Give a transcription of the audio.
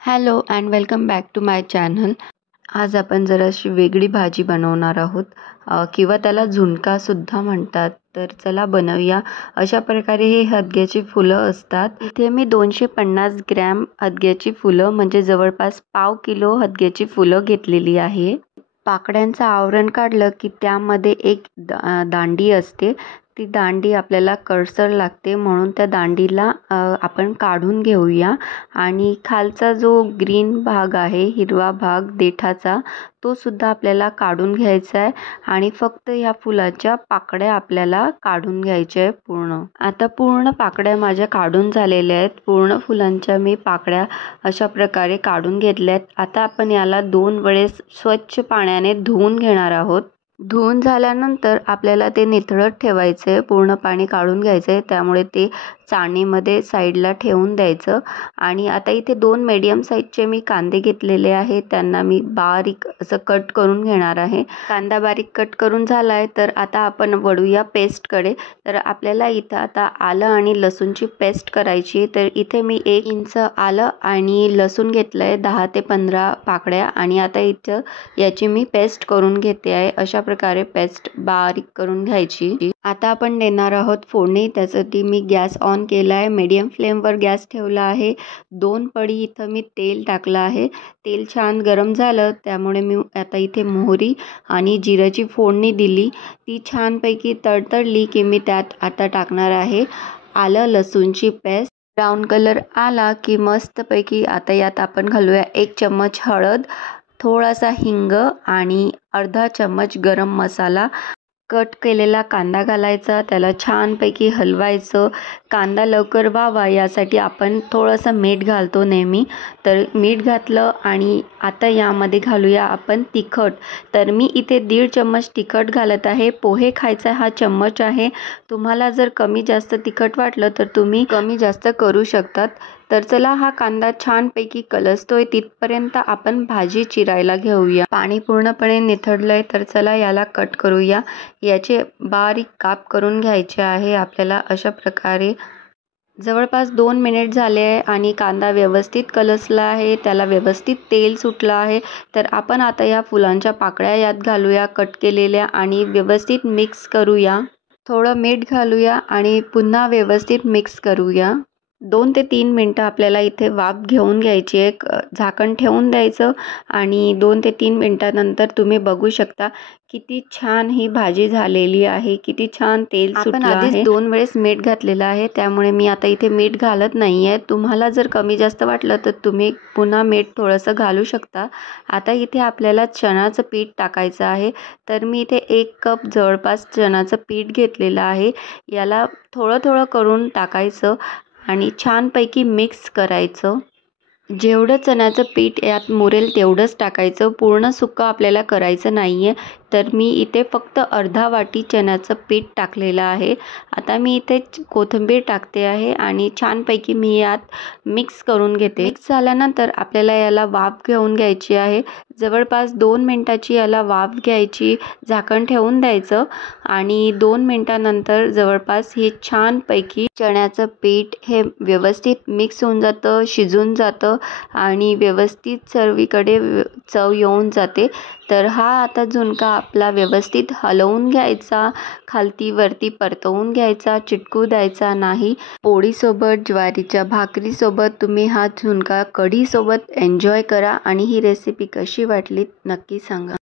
Hello and welcome back to my channel. आज आपण जराशी वेगळी भाजी बनवणार आहोत किंवा त्याला झुणकासुद्धा म्हणतात. तर चला बनवूया. अशा प्रकारे हे हदग्याची फुलं असतात. इथे मी 250 ग्रॅम हदग्याची फुलं म्हणजे जवळपास पाव किलो हदग्याची फुलं घेतलेली आहे. पाकळ्यांचं आवरण काढलं की त्यामध्ये एक दांडी असते. ती दांडी आपल्याला कडसर लागते म्हणून त्या दांडीला आपण काढून घेऊया. आणि खालचा जो ग्रीन भाग आहे, हिरवा भाग देठाचा, तो सुद्धा आपल्याला काढून घ्यायचा आहे. आणि फक्त ह्या फुलाच्या पाकळ्या आपल्याला काढून घ्यायच्या आहे पूर्ण. आता पूर्ण पाकळ्या माझ्या काढून झालेल्या आहेत. पूर्ण फुलांच्या मी पाकळ्या अशा प्रकारे काढून घेतल्या आहेत. आता आपण याला 2 वेळेस स्वच्छ पाण्याने धुवून घेणार आहोत. धुवून झाल्यानंतर आपल्याला ते निथळत ठेवायचं आहे. पूर्ण पाणी काढून घ्यायचं आहे. त्यामुळे ते चाळणीमध्ये साईडला ठेवून द्यायचं. आणि आता इथे 2 मीडियम साईजचे मी कांदे घेतलेले आहे. त्यांना मी बारीक असं कट करून घेणार आहे. कांदा बारीक कट करून झाला आहे. तर आता आपण वळूया पेस्टकडे. तर आपल्याला इथं आता आलं आणि लसूणची पेस्ट करायची आहे. तर इथे मी 1 इंच आलं आणि लसूण घेतलं आहे, 10 ते 15 पाकळ्या. आणि आता इथं याची मी पेस्ट करून घेते आहे. अशा प्रकारे पेस्ट बारीक करून घ्यायची. आता आपण देणार आहोत फोडणी. त्यासाठी मी गॅस ऑन केला आहे. मीडियम फ्लेमवर गॅस ठेवला आहे. 2 पळी इथं मी तेल टाकलं आहे. तेल छान गरम झालं त्यामुळे मी आता इथे मोहरी आणि जिऱ्याची फोडणी दिली. ती छानपैकी तडतडली की मी त्यात आता टाकणार आहे आलं लसूणची पेस्ट. ब्राऊन कलर आला की मस्तपैकी आता यात आपण घालूया 1 चम्मच हळद, थोडासा हिंग आणि अर्धा चम्मच गरम मसाला. कट केलेला कांदा घालायचा, त्याला छानपैकी हलवायचं. कांदा लवकर व्हावा यासाठी आपण थोडंसं मीठ घालतो नेहमी. तर मीठ घातलं आणि आता यामध्ये घालूया आपण तिखट. तर मी इथे 1.5 चम्मच तिखट घालत आहे. पोहे खायचा हा चम्मच आहे. तुम्हाला जर कमी जास्त तिखट वाटलं तर तुम्ही कमी जास्त करू शकतात. तर चला हा कांदा छानपैकी कलसतोय तिथपर्यंत आपण भाजी चिरायला घेऊया. पाणी पूर्णपणे निथळलंय तर चला याला कट करूया. याचे बारीक काप करून घ्यायचे आहे आपल्याला अशा प्रकारे. जवळपास 2 मिनिट झाले आहे आणि कांदा व्यवस्थित कलसला आहे, त्याला व्यवस्थित तेल सुटलं आहे. तर आपण आता या फुलांच्या पाकळ्या यात घालूया कट केलेल्या आणि व्यवस्थित मिक्स करूया. थोडं मीठ घालूया आणि पुन्हा व्यवस्थित मिक्स करूया. 2 ते 3 मिनटं आपल्याला इथे वाफ घेऊन घ्यायची आहे. झाकण ठेवून द्यायचं आणि 2 ते 3 मिनटानंतर तुम्ही बघू शकता किती छान ही भाजी झालेली आहे. किती छान तेल सुटलं आहे. आपण आधीच 2 वेळेस मीठ घातलेलं आहे त्यामुळे मी आता इथे मीठ घालत नाही आहे. तुम्हाला जर कमी जास्त वाटलं तर तुम्ही पुन्हा मीठ थोडंसं घालू शकता. आता इथे आपल्याला चण्याचं पीठ टाकायचं आहे. तर मी इथे 1 कप जवळपास चण्याचं पीठ घेतलेलं आहे. याला थोडं थोडं करून टाकायचं आणि छानपैकी मिक्स करायचं. जेवढं चण्याचं पीठ यात मुरेल तेवढंच टाकायचं. पूर्ण सुक्कं आपल्याला करायचं नाही आहे. तर मी इथे फक्त अर्धा वाटी चण्याचं पीठ टाकलेलं आहे. आता मी इथे कोथिंबीर टाकते आहे आणि छानपैकी मी यात मिक्स करून घेते. मिक्स झाल्यानंतर आपल्याला याला वाफ घेऊन घ्यायची आहे. जवळपास 2 मिनटाची याला वाफ घ्यायची. झाकण ठेवून द्यायचं आणि 2 मिनटानंतर जवळपास हे छानपैकी चण्याचं पीठ हे व्यवस्थित मिक्स होऊन जातं, शिजून जातं आणि व्यवस्थित सर्वीकडे चव येऊन जाते. तर हा आता झुणका आपला व्यवस्थित हलवून घ्यायचा, खालती वरती परतवून घ्यायचा, चिटकू द्यायचा नाही. पोळीसोबत, ज्वारीच्या भाकरीसोबत तुम्ही हा झुणका कढीसोबत एन्जॉय करा. आणि ही रेसिपी कशी वाटली नक्की सांगा.